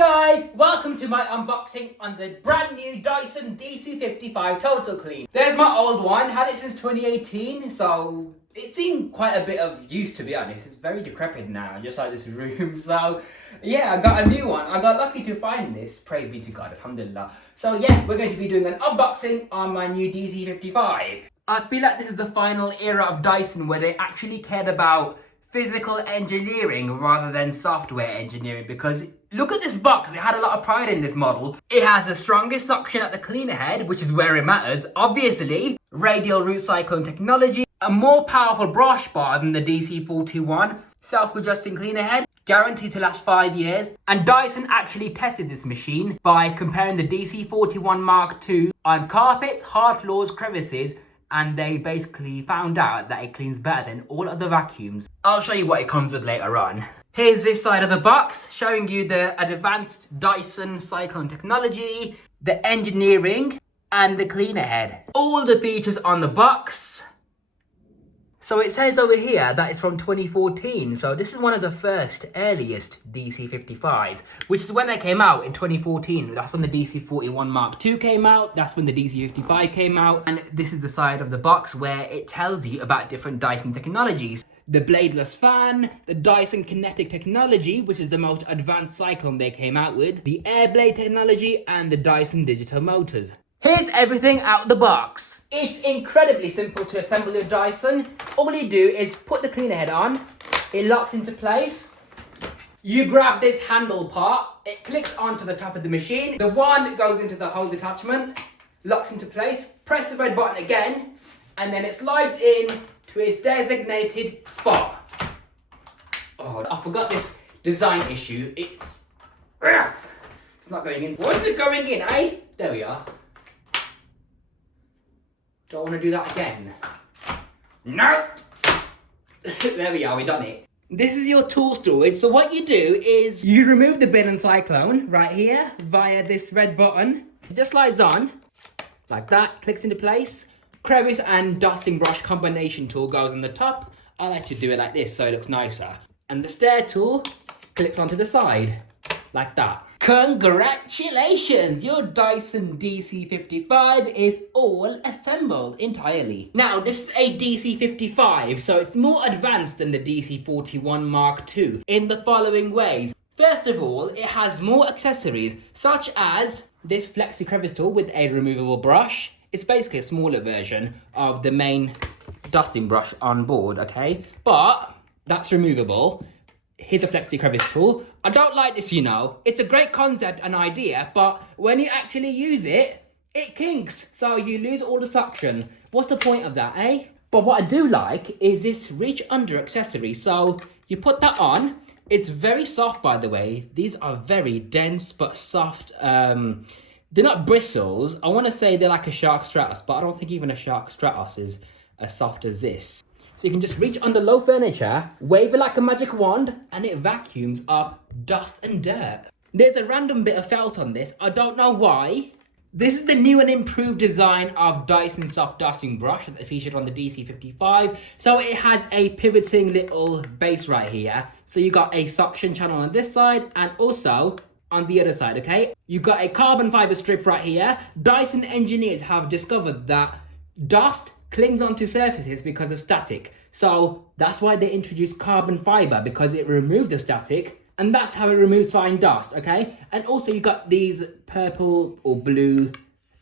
Guys, welcome to my unboxing on the brand new Dyson DC55 Total Clean. There's my old one, had it since 2018, so it's seen quite a bit of use, to be honest. It's very decrepit now, just like this room. So yeah, I got a new one. I got lucky to find this, praise be to God, alhamdulillah. So yeah, we're going to be doing an unboxing on my new DC55. I feel like this is the final era of Dyson where they actually cared about physical engineering rather than software engineering, because look at this box, it had a lot of pride in this model. It has the strongest suction at the cleaner head, which is where it matters, obviously, radial root Cyclone technology, a more powerful brush bar than the DC41, self-adjusting cleaner head, guaranteed to last 5 years, and Dyson actually tested this machine by comparing the DC41 Mark II on carpets, hard floors, crevices, and they basically found out that it cleans better than all other vacuums. I'll show you what it comes with later on. Here's this side of the box, showing you the advanced Dyson Cyclone technology, the engineering, and the cleaner head. All the features on the box. So it says over here that it's from 2014, so this is one of the first earliest DC55s, which is when they came out in 2014. That's when the DC41 Mark II came out, that's when the DC55 came out, and this is the side of the box where it tells you about different Dyson technologies. The bladeless fan, the Dyson kinetic technology, which is the most advanced Cyclone they came out with, the air blade technology, and the Dyson digital motors. Here's everything out the box. It's incredibly simple to assemble your Dyson. All you do is put the cleaner head on, it locks into place. You grab this handle part, it clicks onto the top of the machine. The wand goes into the hose attachment, locks into place, press the red button again, and then it slides in to its designated spot. Oh, I forgot this design issue. It's not going in. What's it going in, eh? There we are. Don't want to do that again. No! There we are, we done it. This is your tool storage. So what you do is you remove the bin and Cyclone right here via this red button. It just slides on like that, clicks into place. Crevice and dusting brush combination tool goes on the top. I'll let you do it like this so it looks nicer. And the stair tool clicks onto the side like that. Congratulations! Your Dyson DC55 is all assembled entirely. Now, this is a DC55, so it's more advanced than the DC41 Mark II in the following ways. First of all, it has more accessories, such as this flexi crevice tool with a removable brush. It's basically a smaller version of the main dusting brush on board, okay? But that's removable. Here's a flexi crevice tool. I don't like this, you know. It's a great concept and idea, but when you actually use it, it kinks. So you lose all the suction. What's the point of that, eh? But what I do like is this reach under accessory. So you put that on. It's very soft, by the way. These are very dense but soft. They're not bristles. I want to say they're like a Shark Stratos, but I don't think even a Shark Stratos is as soft as this. So you can just reach under low furniture, wave it like a magic wand, and it vacuums up dust and dirt. There's a random bit of felt on this. I don't know why. This is the new and improved design of Dyson soft dusting brush that featured on the DC55. So it has a pivoting little base right here. So you got a suction channel on this side and also on the other side, okay? You've got a carbon fiber strip right here. Dyson engineers have discovered that dust clings onto surfaces because of static. So that's why they introduced carbon fiber, because it removes the static, and that's how it removes fine dust, okay? And also you got these purple or blue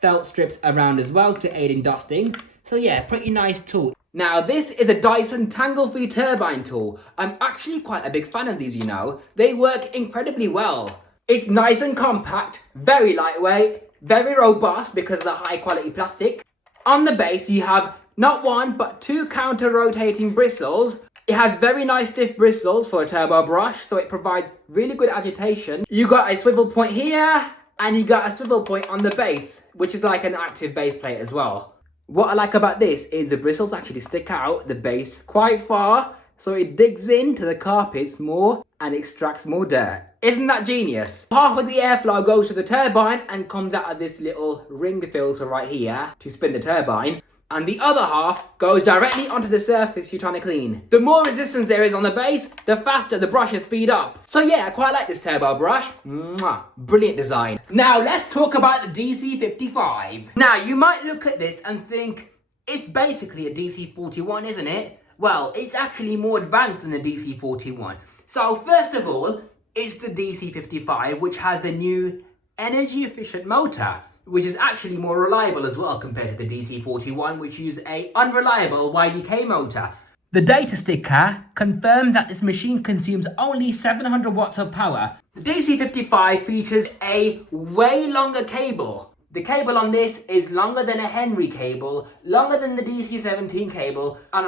felt strips around as well to aid in dusting. So yeah, pretty nice tool. Now this is a Dyson tangle-free turbine tool. I'm actually quite a big fan of these, you know. They work incredibly well. It's nice and compact, very lightweight, very robust because of the high quality plastic. On the base, you have not one, but two counter-rotating bristles. It has very nice stiff bristles for a turbo brush, so it provides really good agitation. You got a swivel point here, and you got a swivel point on the base, which is like an active base plate as well. What I like about this is the bristles actually stick out the base quite far, so it digs into the carpets more and extracts more dirt. Isn't that genius? Half of the airflow goes to the turbine and comes out of this little ring filter right here to spin the turbine. and the other half goes directly onto the surface you're trying to clean. The more resistance there is on the base, the faster the brushes speed up. So yeah, I quite like this turbo brush. Mwah, brilliant design. Now let's talk about the DC55. Now you might look at this and think, it's basically a DC41, isn't it? Well, it's actually more advanced than the DC41. So first of all, it's the DC55, which has a new energy efficient motor, which is actually more reliable as well compared to the DC41, which used an unreliable YDK motor. The data sticker confirms that this machine consumes only 700 watts of power. The DC55 features a way longer cable. The cable on this is longer than a Henry cable, longer than the DC17 cable, and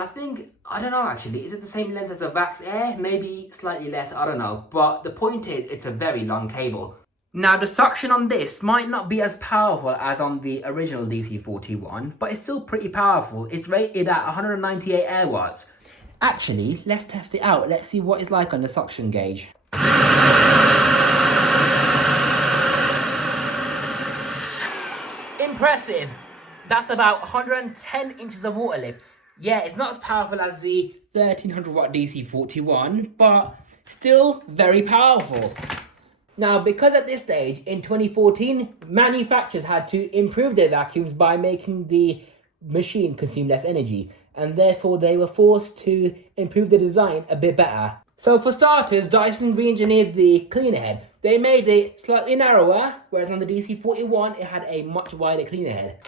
I don't know actually, is it the same length as a Vax Air? Maybe slightly less, I don't know. But the point is, it's a very long cable. Now, the suction on this might not be as powerful as on the original DC41, but it's still pretty powerful. It's rated at 198 air watts. Actually, let's test it out. Let's see what it's like on the suction gauge. Impressive. That's about 110 inches of water lift. Yeah, it's not as powerful as the 1300 watt DC41, but still very powerful. Now, because at this stage, in 2014, manufacturers had to improve their vacuums by making the machine consume less energy, and therefore they were forced to improve the design a bit better. So for starters, Dyson re-engineered the cleaner head. They made it slightly narrower, whereas on the DC41, it had a much wider cleaner head.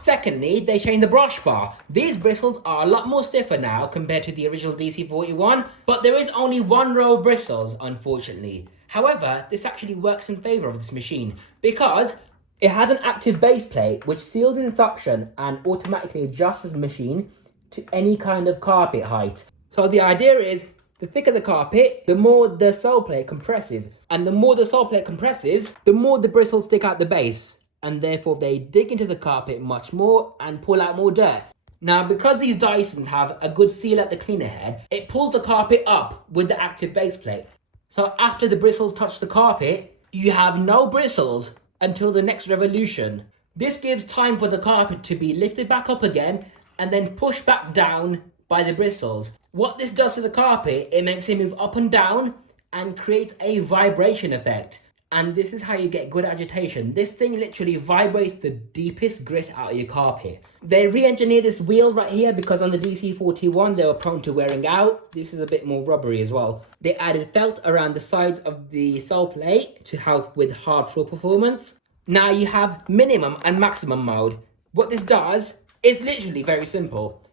Secondly, they changed the brush bar. These bristles are a lot more stiffer now compared to the original DC41, but there is only one row of bristles, unfortunately. However, this actually works in favour of this machine because it has an active base plate which seals in suction and automatically adjusts the machine to any kind of carpet height. So the idea is, the thicker the carpet, the more the sole plate compresses. And the more the sole plate compresses, the more the bristles stick out the base. And therefore they dig into the carpet much more and pull out more dirt. Now, because these Dysons have a good seal at the cleaner head, it pulls the carpet up with the active base plate. So after the bristles touch the carpet, you have no bristles until the next revolution. This gives time for the carpet to be lifted back up again and then pushed back down by the bristles. What this does to the carpet, it makes it move up and down and creates a vibration effect. And this is how you get good agitation. This thing literally vibrates the deepest grit out of your carpet. They re-engineered this wheel right here because on the DC41 they were prone to wearing out. This is a bit more rubbery as well. They added felt around the sides of the sole plate to help with hard floor performance. Now you have minimum and maximum mode. What this does is literally very simple.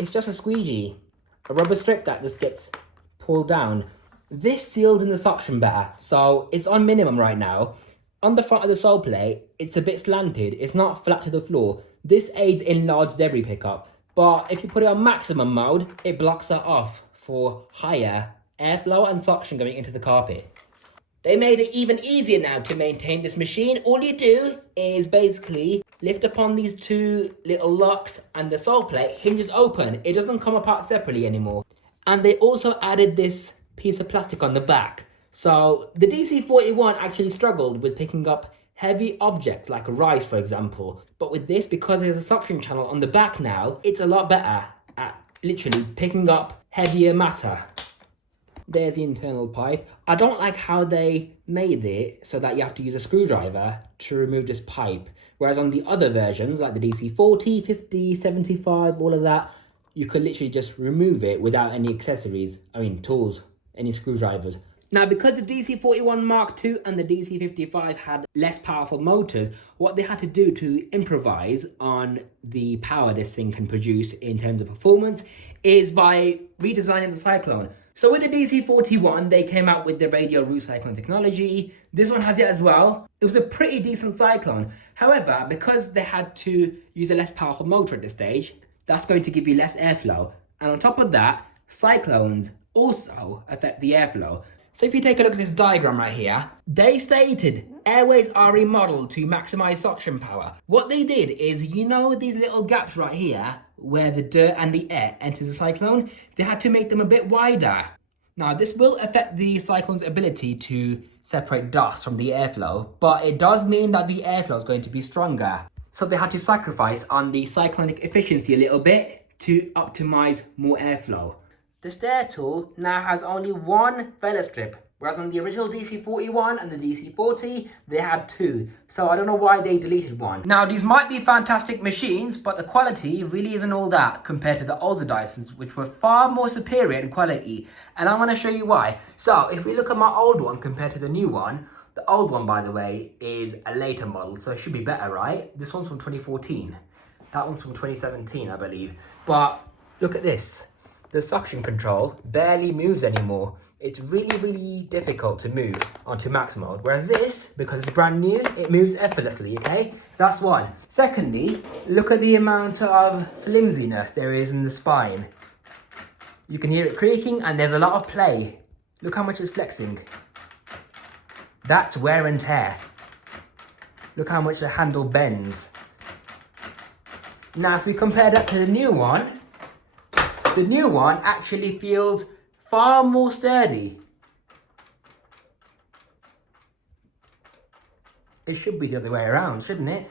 It's just a squeegee, a rubber strip that just gets pulled down. This seals in the suction better, so it's on minimum right now. On the front of the sole plate, it's a bit slanted, it's not flat to the floor. This aids in large debris pickup, but if you put it on maximum mode, it blocks that off for higher airflow and suction going into the carpet. They made it even easier now to maintain this machine. All you do is basically lift upon these two little locks and the sole plate hinges open. It doesn't come apart separately anymore. And they also added this piece of plastic on the back. So the DC41 actually struggled with picking up heavy objects like rice, for example. But with this, because there's a suction channel on the back now, it's a lot better at literally picking up heavier matter. There's the internal pipe. I don't like how they made it so that you have to use a screwdriver to remove this pipe. Whereas on the other versions, like the DC40, 50, 75, all of that, you could literally just remove it without any accessories, tools, any screwdrivers. Now, because the DC41 Mark II and the DC55 had less powerful motors, what they had to do to improvise on the power this thing can produce in terms of performance is by redesigning the Cyclone. So with the DC41, they came out with the radial root cyclone technology. This one has it as well. It was a pretty decent Cyclone. However, because they had to use a less powerful motor at this stage, that's going to give you less airflow. And on top of that, Cyclones also affect the airflow. So if you take a look at this diagram right here, they stated airways are remodeled to maximize suction power. What they did is, these little gaps right here where the dirt and the air enters the Cyclone, they had to make them a bit wider. Now this will affect the Cyclone's ability to separate dust from the airflow, but it does mean that the airflow is going to be stronger. So they had to sacrifice on the cyclonic efficiency a little bit to optimize more airflow. The stair tool now has only one vela strip, whereas on the original DC41 and the DC40, they had two. So I don't know why they deleted one. Now these might be fantastic machines, but the quality really isn't all that compared to the older Dysons, which were far more superior in quality. And I'm going to show you why. So if we look at my old one compared to the new one, the old one, by the way, is a later model, so it should be better, right? This one's from 2014. That one's from 2017, I believe. But look at this. The suction control barely moves anymore. It's really, really difficult to move onto max mode. Whereas this, because it's brand new, it moves effortlessly, okay? So that's one. Secondly, look at the amount of flimsiness there is in the spine. You can hear it creaking and there's a lot of play. Look how much it's flexing. That's wear and tear. Look how much the handle bends. Now, if we compare that to the new one actually feels far more sturdy. It should be the other way around, shouldn't it?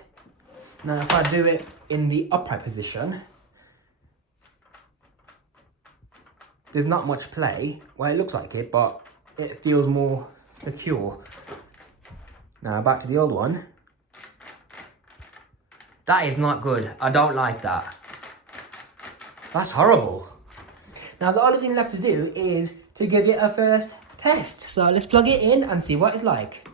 Now, if I do it in the upright position, there's not much play. Well, it looks like it, but it feels more secure. Now, back to the old one. That is not good. I don't like that. That's horrible. Now the only thing left to do is to give it a first test. So let's plug it in and see what it's like.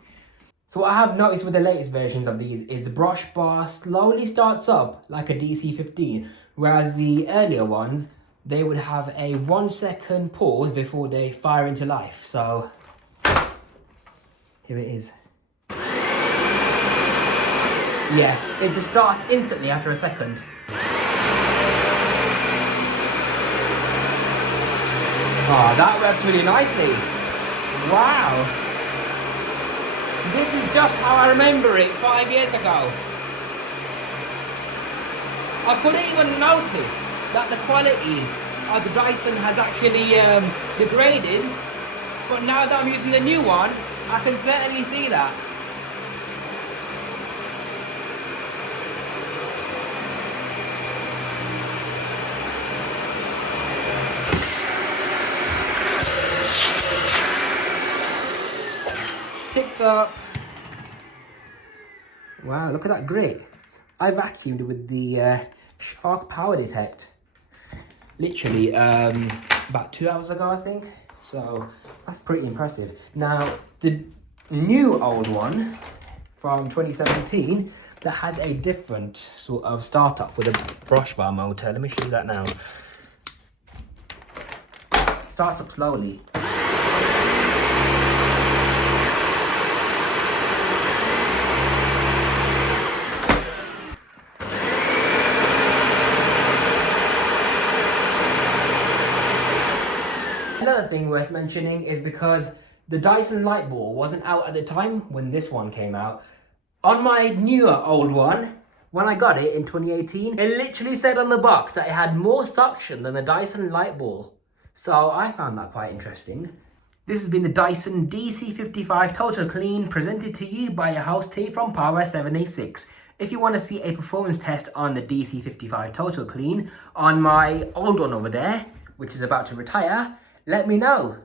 So what I have noticed with the latest versions of these is the brush bar slowly starts up like a DC15, whereas the earlier ones, they would have a 1 second pause before they fire into life. So here it is. Yeah, it just starts instantly after a second. Oh, that works really nicely. Wow. This is just how I remember it 5 years ago. I couldn't even notice that the quality of the Dyson has actually degraded, but now that I'm using the new one, I can certainly see that. Picked up. Wow, look at that grit. I vacuumed with the Shark Power Detect literally about 2 hours ago, I think. So that's pretty impressive. Now the new old one from 2017 that has a different sort of startup with a brush bar motor. Let me show you that now. Starts up slowly. Another thing worth mentioning is because the Dyson Lightball wasn't out at the time when this one came out. On my newer old one, when I got it in 2018, it literally said on the box that it had more suction than the Dyson Lightball. So I found that quite interesting. This has been the Dyson DC55 Total Clean, presented to you by your host T from Power 786. If you want to see a performance test on the DC55 Total Clean on my old one over there, which is about to retire, let me know.